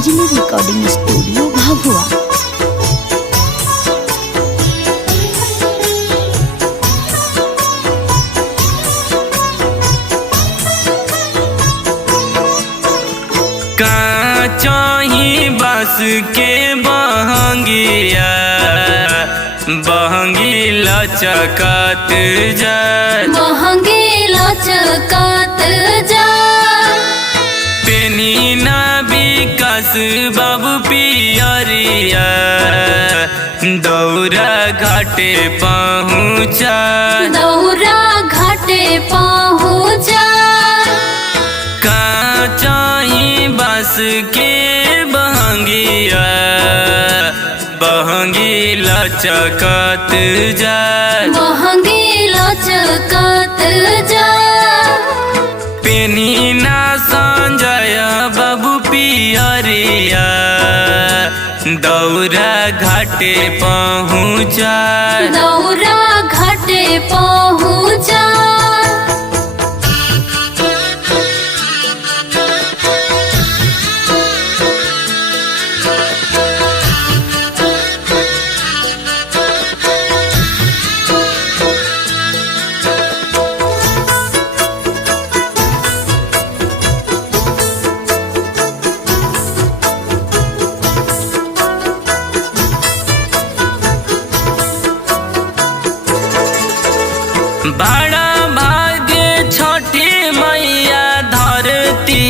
Anjali recording studio Bhabua. चाही बस के बहंगिया बहंगी लचकत जाए बहंगी लचकत जाए पेनी ना विकास बाबू पियरिया दौरा घाटे पहुँचा दौरा घाटे पहुँचा चाही बस के बहंगिया बहंगी लचकत जाए बहंगी लचकत जाए पेनी ना संजय बाबू पियरिया दौरा घाटे पहुँचा दौरा घाटे पहुँचा बड़ा भाग्य छठी मैया धरती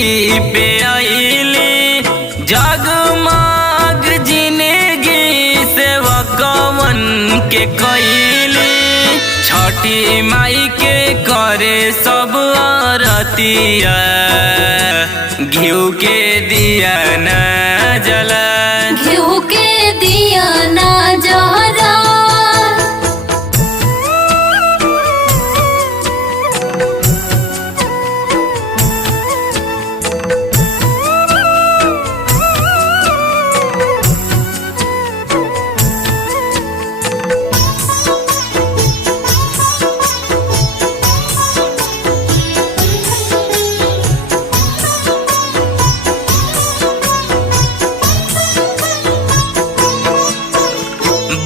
पे आईली जगमग जिंदगी सेवकवन के कैली छठी माई के करे सब आरतिया घिउ के दिया न जला घिउ के दिया ना जहरा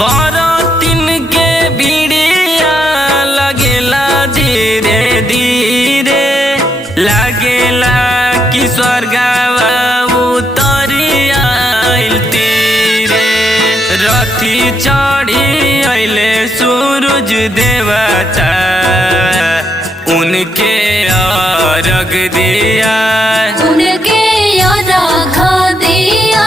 बरतिन के भिड़िया लगेला धीरे धीरे लगेला कि स्वर्गवा उतरिया तीरे रथी चढ़ी अइले सूरज देवता उनके अर्घ दिया उनके अर्घ दिया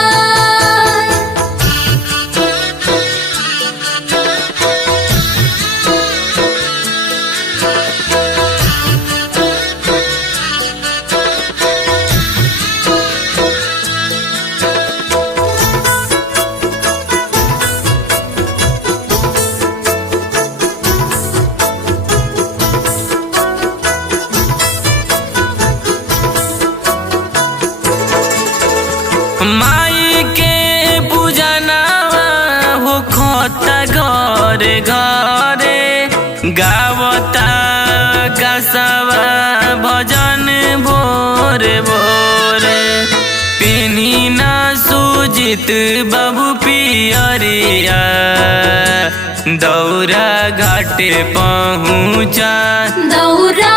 माई के पूजनवा हो खोता घरे घरे गावता गसवा भजन भोरे भोरे पेनी ना सुजित बाबू पियरिया दौरा घाटे पहुँचा दौरा